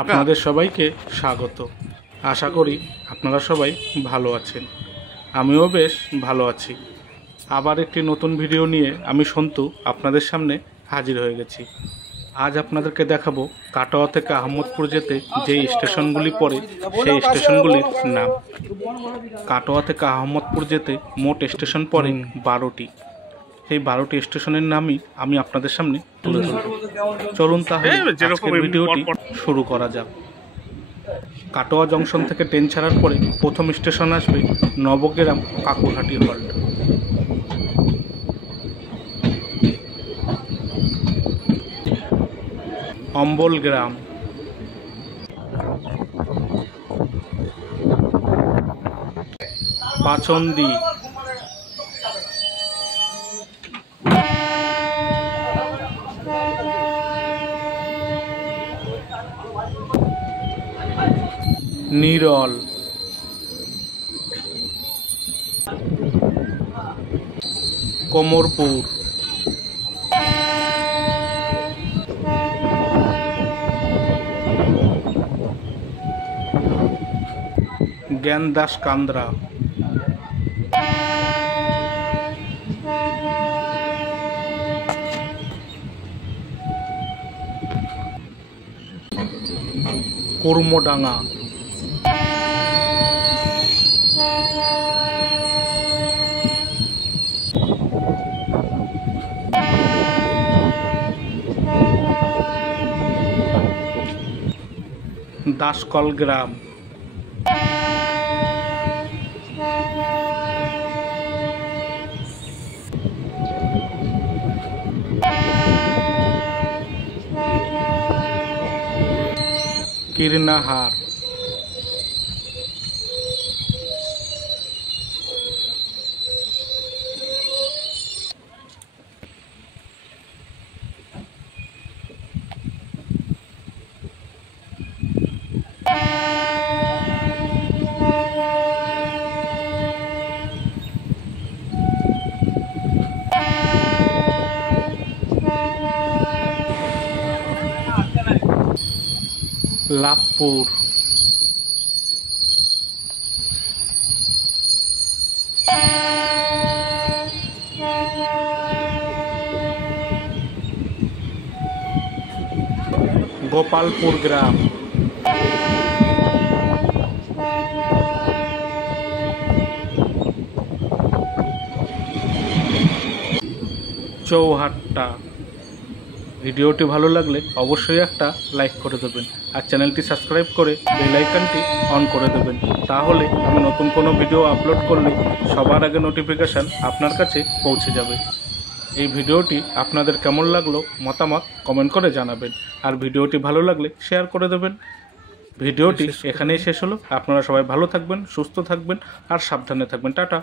আপনাদের সবাইকে স্বাগত। আশা করি আপনারা সবাই ভালো আছেন। আমিও বেশ ভালো আছি। আবার একটি নতুন ভিডিও নিয়ে আমি সন্তু আপনাদের সামনে হাজির হয়ে গেছি। আজ আপনাদেরকে দেখাবো কাটোয়া থেকে আহমদপুর যেতে যেই স্টেশনগুলি পড়ে সেই স্টেশনগুলির নাম। কাটোয়া থেকে আহমদপুর যেতে মোট স্টেশন পড়ে 12টি। সেই 12টি স্টেশনের নামই আমি আপনাদের সামনে তুলে ধরব। চলুন তাহলে আজকের ভিডিওটি শুরু করা যাক। কাটোয়া জংশন থেকে ট্রেন ছাড়ার পরে প্রথম স্টেশন আসবে নবগ্রাম কাকুরহাটি হল্ট। অম্বলগ্রাম, পাচন্দি, নিরল, কোমরপুর, জ্ঞানদাস কান্দ্রা, কুর্মডাঙ্গা, দাসকল গ্রাম, কীর্ণাহার, লাভপুর, গোপালপুর গ্রাম, চৌহাট্টা। ভিডিওটি ভালো লাগলে অবশ্যই একটা লাইক করে দেবেন আর চ্যানেলটি সাবস্ক্রাইব করে বেল আইকনটি অন করে দেবেন। তাহলে আমি নতুন কোনো ভিডিও আপলোড করলে সবার আগে নোটিফিকেশান আপনার কাছে পৌঁছে যাবে। এই ভিডিওটি আপনাদের কেমন লাগলো মতামত কমেন্ট করে জানাবেন আর ভিডিওটি ভালো লাগলে শেয়ার করে দেবেন। ভিডিওটি এখানেই শেষ হলো। আপনারা সবাই ভালো থাকবেন, সুস্থ থাকবেন আর সাবধানে থাকবেন। টাটা।